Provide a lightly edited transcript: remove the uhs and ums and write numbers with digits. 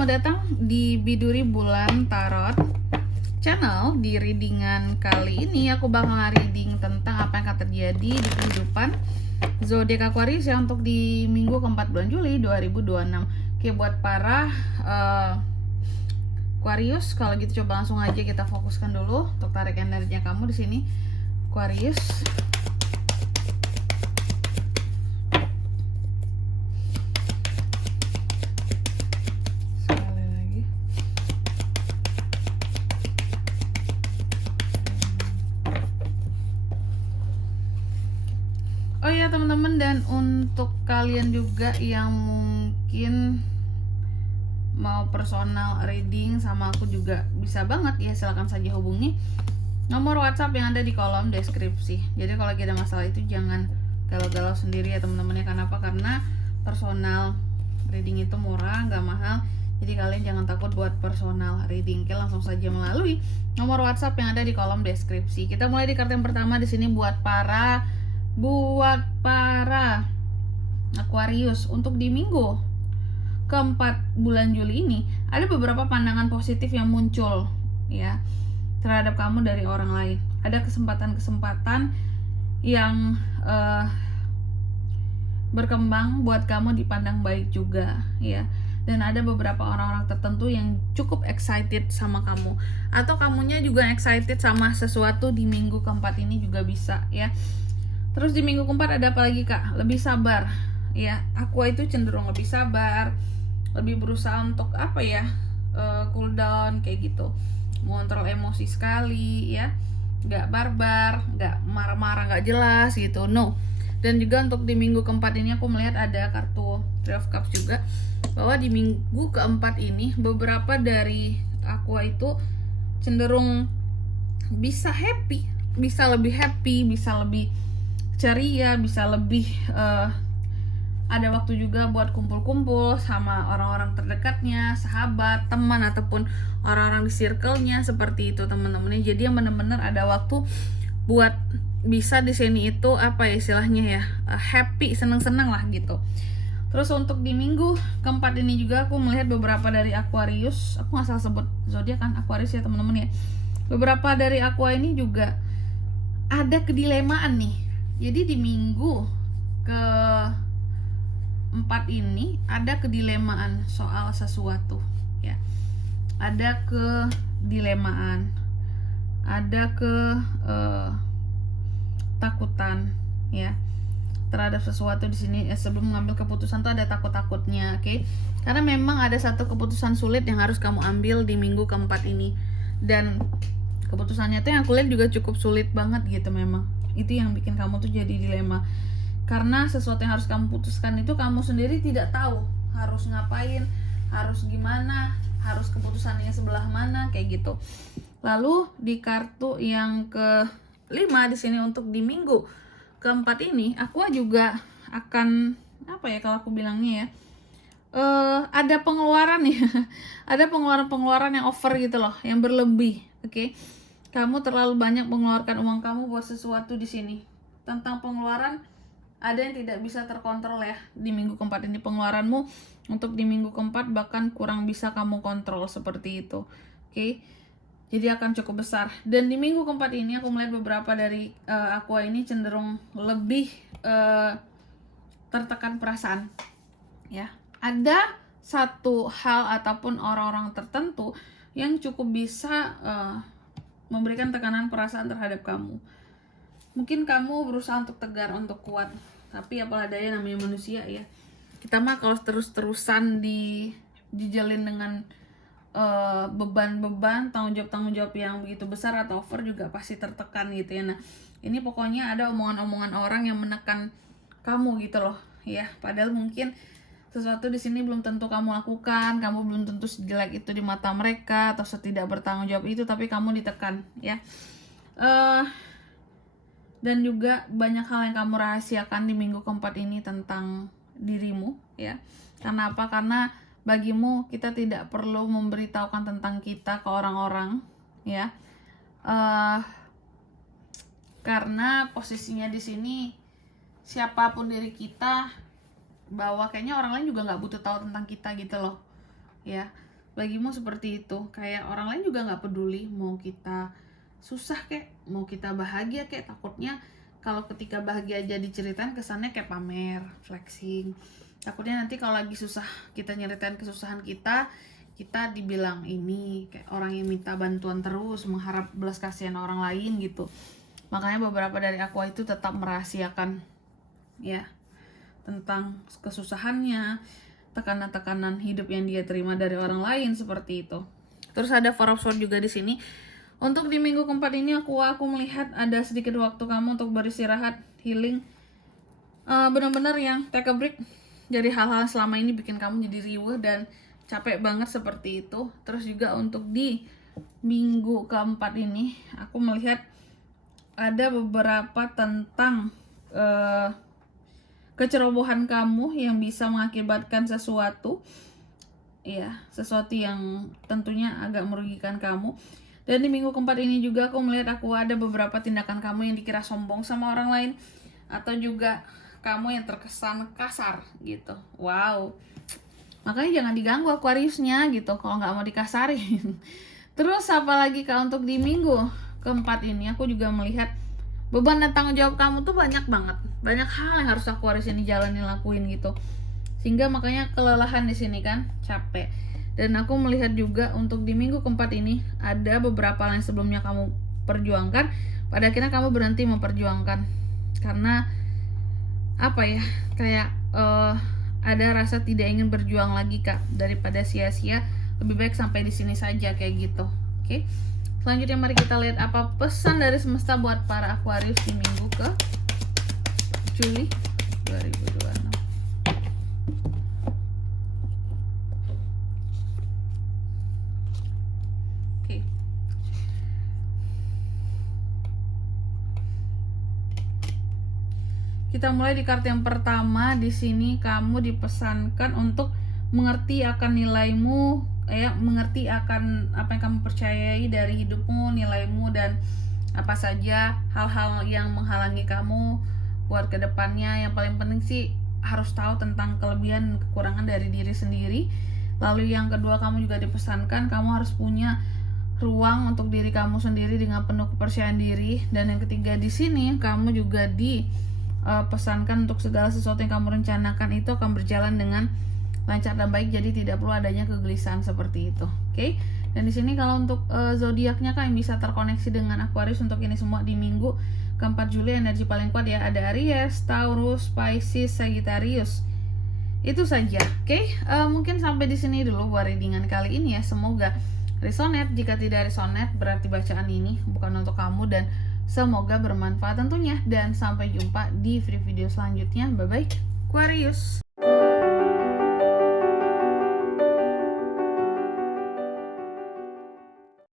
selamat datang di Biduri Bulan Tarot Channel. Di readingan kali ini aku bakal reading tentang apa yang akan terjadi di kehidupan zodiak Aquarius ya untuk di minggu keempat bulan Juli 2026. Oke, buat para Aquarius, kalau gitu coba langsung aja kita fokuskan dulu untuk tarik energinya kamu di sini Aquarius. Oh ya teman-teman, dan untuk kalian juga yang mungkin mau personal reading sama aku juga bisa banget ya, silahkan saja hubungi nomor WhatsApp yang ada di kolom deskripsi. Jadi kalau ada masalah itu jangan galau-galau sendiri ya teman-teman ya. Kenapa? Karena personal reading itu murah, nggak mahal. Jadi kalian jangan takut buat personal reading. Kalian langsung saja melalui nomor WhatsApp yang ada di kolom deskripsi. Kita mulai di kartu yang pertama di sini buat para Aquarius. Untuk di minggu keempat bulan Juli ini ada beberapa pandangan positif yang muncul ya terhadap kamu dari orang lain. Ada kesempatan-kesempatan yang berkembang buat kamu dipandang baik juga ya. Dan ada beberapa orang-orang tertentu yang cukup excited sama kamu, atau kamunya juga excited sama sesuatu di minggu keempat ini juga bisa ya. Terus di minggu keempat ada apa lagi kak? Lebih sabar ya. Aqua itu cenderung lebih sabar, lebih berusaha untuk apa ya, cool down kayak gitu, mengontrol emosi sekali ya, nggak barbar, nggak marah-marah nggak jelas gitu, no. Dan juga untuk di minggu keempat ini aku melihat ada kartu Three of Cups juga, bahwa di minggu keempat ini beberapa dari Aqua itu cenderung bisa happy, bisa lebih happy, bisa lebih ceria, bisa lebih ada waktu juga buat kumpul-kumpul sama orang-orang terdekatnya, sahabat, teman, ataupun orang-orang di circle-nya seperti itu teman-teman. Jadi yang benar-benar ada waktu buat bisa di sini itu apa ya istilahnya ya, happy, seneng-seneng lah gitu. Terus untuk di minggu keempat ini juga aku melihat beberapa dari Aquarius, aku nggak salah sebut zodiak kan, Aquarius ya teman-teman ya. Beberapa dari Aqua ini juga ada kedilemaan nih. Jadi di minggu keempat ini ada kedilemaan soal sesuatu ya. Ada kedilemaan, ada takutan ya terhadap sesuatu di sini. Sebelum mengambil keputusan tuh ada takut-takutnya, oke? Karena memang ada satu keputusan sulit yang harus kamu ambil di minggu keempat ini, dan keputusannya tuh yang aku lihat juga cukup sulit banget gitu. Memang itu yang bikin kamu tuh jadi dilema, karena sesuatu yang harus kamu putuskan itu kamu sendiri tidak tahu harus ngapain, harus gimana, harus keputusannya sebelah mana kayak gitu. Lalu di kartu yang kelima di sini untuk di minggu keempat ini, aku juga akan apa ya kalau aku bilangnya ya, ada pengeluaran ya, ada pengeluaran yang over gitu loh, yang berlebih, oke? Kamu terlalu banyak mengeluarkan uang kamu buat sesuatu di sini. Tentang pengeluaran, ada yang tidak bisa terkontrol ya di minggu keempat ini. Pengeluaranmu untuk di minggu keempat bahkan kurang bisa kamu kontrol seperti itu, oke? Jadi akan cukup besar. Dan di minggu keempat ini aku melihat beberapa dari Aqua ini cenderung lebih tertekan perasaan ya. Ada satu hal ataupun orang-orang tertentu yang cukup bisa memberikan tekanan perasaan terhadap kamu. Mungkin kamu berusaha untuk tegar, untuk kuat, tapi apalah daya, namanya manusia ya. Kita mah kalau terus-terusan dijalin dengan beban-beban, tanggung jawab yang begitu besar atau over juga pasti tertekan gitu ya. Nah, ini pokoknya ada omongan-omongan orang yang menekan kamu gitu loh ya. Padahal mungkin sesuatu di sini belum tentu kamu lakukan, kamu belum tentu sejelek itu di mata mereka atau setidak bertanggung jawab itu, tapi kamu ditekan ya. Dan juga banyak hal yang kamu rahasiakan di minggu keempat ini tentang dirimu ya. Karena apa? Karena bagimu kita tidak perlu memberitahukan tentang kita ke orang-orang ya. Karena posisinya di sini siapapun diri kita, bahwa kayaknya orang lain juga nggak butuh tahu tentang kita gitu loh ya. bagimu seperti itu. Kayak orang lain juga nggak peduli mau kita susah kek, mau kita bahagia kek. Takutnya kalau ketika bahagia aja diceritain kesannya kayak pamer, flexing. Takutnya nanti kalau lagi susah kita nyeritain kesusahan kita dibilang ini kayak orang yang minta bantuan terus, mengharap belas kasihan orang lain gitu. Makanya beberapa dari Aqua itu tetap merahasiakan ya tentang kesusahannya, tekanan-tekanan hidup yang dia terima dari orang lain seperti itu. Terus ada Four of Swords juga di sini. Untuk di minggu keempat ini aku melihat ada sedikit waktu kamu untuk beristirahat, healing, benar-benar yang take a break dari hal-hal selama ini bikin kamu jadi riuh dan capek banget seperti itu. Terus juga untuk di minggu keempat ini aku melihat ada beberapa tentang kecerobohan kamu yang bisa mengakibatkan sesuatu yang tentunya agak merugikan kamu. Dan di minggu keempat ini juga aku melihat ada beberapa tindakan kamu yang dikira sombong sama orang lain, atau juga kamu yang terkesan kasar gitu. Wow, makanya jangan diganggu Aquariusnya gitu kalau nggak mau dikasarin. Terus apalagi kalau untuk di minggu keempat ini aku juga melihat beban dan tanggung jawab kamu tuh banyak banget, banyak hal yang harus Aquarius ini jalanin, lakuin gitu, sehingga makanya kelelahan di sini kan, capek. Dan aku melihat juga untuk di minggu keempat ini ada beberapa hal yang sebelumnya kamu perjuangkan, pada akhirnya kamu berhenti memperjuangkan karena kayak ada rasa tidak ingin berjuang lagi kak, daripada sia-sia lebih baik sampai di sini saja kayak gitu. Oke. Selanjutnya mari kita lihat apa pesan dari semesta buat para Aquarius di minggu ke Juli 2026. Oke. Kita mulai di kartu yang pertama. Di sini kamu dipesankan untuk mengerti akan nilaimu, mengerti akan apa yang kamu percayai dari hidupmu, nilaimu, dan apa saja hal-hal yang menghalangi kamu buat kedepannya. Yang paling penting sih harus tahu tentang kelebihan dan kekurangan dari diri sendiri. Lalu yang kedua, kamu juga dipesankan kamu harus punya ruang untuk diri kamu sendiri dengan penuh kepercayaan diri. Dan yang ketiga di sini kamu juga dipesankan untuk segala sesuatu yang kamu rencanakan itu akan berjalan dengan lancar dan baik, jadi tidak perlu adanya kegelisahan seperti itu. Oke. Dan di sini kalau untuk zodiaknya kan yang bisa terkoneksi dengan Aquarius untuk ini semua di minggu keempat Juli, energi paling kuat ya ada Aries, Taurus, Pisces, Sagittarius. Itu saja. Oke. Mungkin sampai di sini dulu buat readingan kali ini ya. Semoga resonate. Jika tidak resonate berarti bacaan ini bukan untuk kamu, dan semoga bermanfaat tentunya. Dan sampai jumpa di video selanjutnya. Bye bye Aquarius.